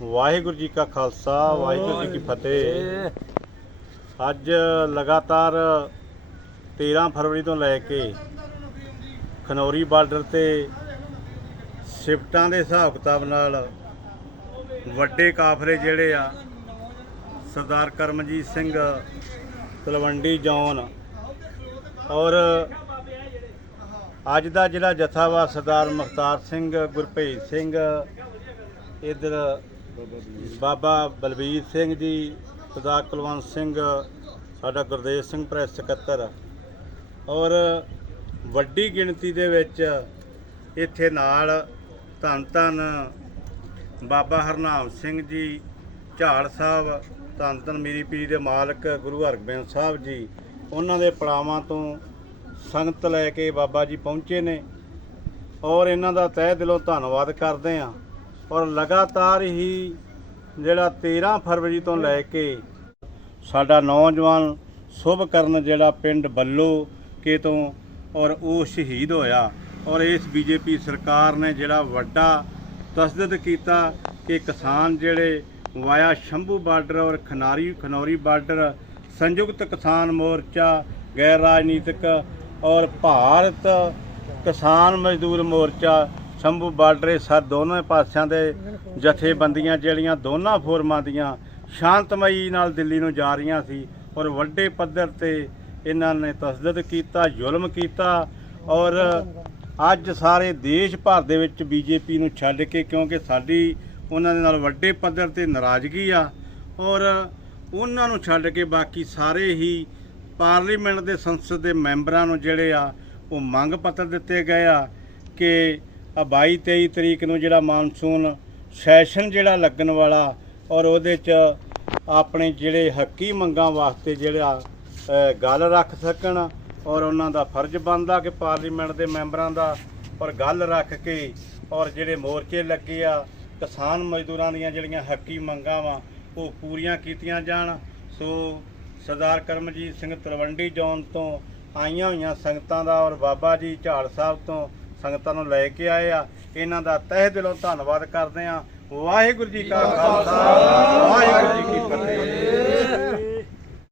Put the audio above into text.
ਵਾਹਿਗੁਰੂ ਜੀ ਕਾ ਖਾਲਸਾ ਵਾਹਿਗੁਰੂ ਜੀ ਕੀ ਫਤਿਹ। ਅੱਜ ਲਗਾਤਾਰ 13 ਫਰਵਰੀ ਤੋਂ ਲੈ ਕੇ ਖਨੌਰੀ ਬਾਰਡਰ ਤੇ ਸ਼ਿਫਟਾਂ ਦੇ ਹਿਸਾਬ ਕਿਤਾਬ ਨਾਲ ਵੱਡੇ ਕਾਫਲੇ ਜਿਹੜੇ ਆ ਸਰਦਾਰ ਕਰਮਜੀਤ ਸਿੰਘ ਤਲਵੰਡੀ ਜੌਨ ਔਰ ਅੱਜ ਦਾ ਜਿਹੜਾ ਜਥਾ ਵਾ ਸਰਦਾਰ ਮੁਖਤਾਰ ਸਿੰਘ ਗੁਰਭੇਜ ਸਿੰਘ ਇਧਰ ਬਾਬਾ ਬਲਬੀਰ ਸਿੰਘ ਜੀ, ਸਰਦਾਰ ਕੁਲਵੰਤ ਸਿੰਘ, ਸਾਡਾ ਗੁਰਦੇਵ ਸਿੰਘ ਪ੍ਰੈਸ ਸਕੱਤਰ। ਔਰ ਵੱਡੀ ਗਿਣਤੀ ਦੇ ਵਿੱਚ ਇੱਥੇ ਨਾਲ ਧੰਨ ਧੰਨ ਬਾਬਾ ਹਰਨਾਮ ਸਿੰਘ ਜੀ, ਝਾੜ ਸਾਹਿਬ, ਧੰਨ ਧੰਨ ਮੀਰੀ ਪੀਰੀ ਦੇ ਮਾਲਕ ਗੁਰੂ ਹਰਗੋਬਿੰਦ ਸਾਹਿਬ ਜੀ, ਉਹਨਾਂ ਦੇ ਪੜਾਵਾਂ ਤੋਂ ਸੰਗਤ ਲੈ ਕੇ ਬਾਬਾ ਜੀ ਪਹੁੰਚੇ ਨੇ। ਔਰ ਇਹਨਾਂ ਦਾ ਤਹਿ ਦਿਲੋਂ ਧੰਨਵਾਦ ਕਰਦੇ ਹਾਂ। ਔਰ ਲਗਾਤਾਰ ਹੀ ਜਿਹੜਾ 13 ਫਰਵਰੀ ਤੋਂ ਲੈ ਕੇ ਸਾਡਾ ਨੌਜਵਾਨ ਸੁਭ ਕਰਨ ਜਿਹੜਾ ਪਿੰਡ ਬੱਲੋ ਕੇ ਤੋਂ ਔਰ ਉਹ ਸ਼ਹੀਦ ਹੋਇਆ ਔਰ ਇਸ ਬੀਜੇਪੀ ਸਰਕਾਰ ਨੇ ਜਿਹੜਾ ਵੱਡਾ ਤਸਦਦ ਕੀਤਾ ਕਿ ਕਿਸਾਨ ਜਿਹੜੇ ਵਾਇਆ ਸ਼ੰਭੂ ਬਾਰਡਰ ਔਰ ਖਨਾਰੀ ਖਨੌਰੀ ਬਾਰਡਰ, ਸੰਯੁਕਤ ਕਿਸਾਨ ਮੋਰਚਾ, ਗੈਰ ਰਾਜਨੀਤਿਕ ਔਰ ਭਾਰਤ ਕਿਸਾਨ ਮਜ਼ਦੂਰ ਮੋਰਚਾ ਸ਼ੰਭੂ ਬਾਰਡਰ ਇਹ ਸਾ ਦੋਨੋਂ ਪਾਸਿਆਂ ਦੇ ਜਥੇਬੰਦੀਆਂ ਜਿਹੜੀਆਂ ਦੋਨਾਂ ਫੋਰਮਾਂ ਦੀਆਂ ਸ਼ਾਂਤਮਈ ਨਾਲ ਦਿੱਲੀ ਨੂੰ ਜਾ ਰਹੀਆਂ ਸੀ ਔਰ ਵੱਡੇ ਪੱਧਰ ਤੇ ਇਹਨਾਂ ਨੇ ਤਸਦਦ ਕੀਤਾ ਜ਼ੁਲਮ ਕੀਤਾ ਔਰ ਅੱਜ ਸਾਰੇ ਦੇਸ਼ ਭਰ ਦੇ ਵਿੱਚ ਬੀਜੇਪੀ ਨੂੰ ਛੱਡ ਕੇ ਕਿਉਂਕਿ ਸਾਡੀ ਉਹਨਾਂ ਦੇ ਨਾਲ ਵੱਡੇ ਪੱਧਰ ਤੇ ਨਾਰਾਜ਼ਗੀ ਆ ਔਰ ਉਹਨਾਂ ਨੂੰ ਛੱਡ ਕੇ ਬਾਕੀ ਸਾਰੇ ਹੀ ਪਾਰਲੀਮੈਂਟ ਦੇ ਸੰਸਦ ਦੇ ਮੈਂਬਰਾਂ ਨੂੰ ਜਿਹੜੇ ਆ ਉਹ ਮੰਗ ਪੱਤਰ ਦਿੱਤੇ ਗਏ ਆ ਕਿ ਆ 22 23 ਤਰੀਕ ਨੂੰ ਜਿਹੜਾ ਮਾਨਸੂਨ ਸੈਸ਼ਨ ਜਿਹੜਾ ਲੱਗਣ ਵਾਲਾ ਔਰ ਉਹਦੇ 'ਚ ਆਪਣੇ ਜਿਹੜੇ ਹੱਕੀ ਮੰਗਾਂ ਵਾਸਤੇ ਜਿਹੜਾ ਗੱਲ ਰੱਖ ਸਕਣ ਔਰ ਉਹਨਾਂ ਦਾ ਫਰਜ਼ ਬਣਦਾ ਕਿ ਪਾਰਲੀਮੈਂਟ ਦੇ ਮੈਂਬਰਾਂ ਦਾ ਔਰ ਗੱਲ ਰੱਖ ਕੇ ਔਰ ਜਿਹੜੇ ਮੋਰਚੇ ਲੱਗੇ ਆ, ਕਿਸਾਨ ਮਜ਼ਦੂਰਾਂ ਦੀਆਂ ਜਿਹੜੀਆਂ ਹੱਕੀ ਮੰਗਾਂ ਵਾ, ਉਹ ਪੂਰੀਆਂ ਕੀਤੀਆਂ ਜਾਣ। ਸੋ ਸਰਦਾਰ ਕਰਮਜੀਤ ਸਿੰਘ ਤਲਵੰਡੀ ਜੌਨ ਤੋਂ ਆਈਆਂ ਹੋਈਆਂ ਸੰਗਤਾਂ ਦਾ ਔਰ ਬਾਬਾ ਜੀ ਝਾੜ ਸਾਹਿਬ ਤੋਂ ਸੰਗਤਾਂ ਨੂੰ ਲੈ ਕੇ ਆਏ ਆ। ਇਹਨਾਂ ਦਾ ਤਹਿ ਦਿਲੋਂ ਧੰਨਵਾਦ ਕਰਦੇ ਆ। ਵਾਹਿਗੁਰੂ ਜੀ ਕਾ ਖਾਲਸਾ। ਵਾਹਿਗੁਰੂ ਜੀ ਕੀ ਫਤਿਹ।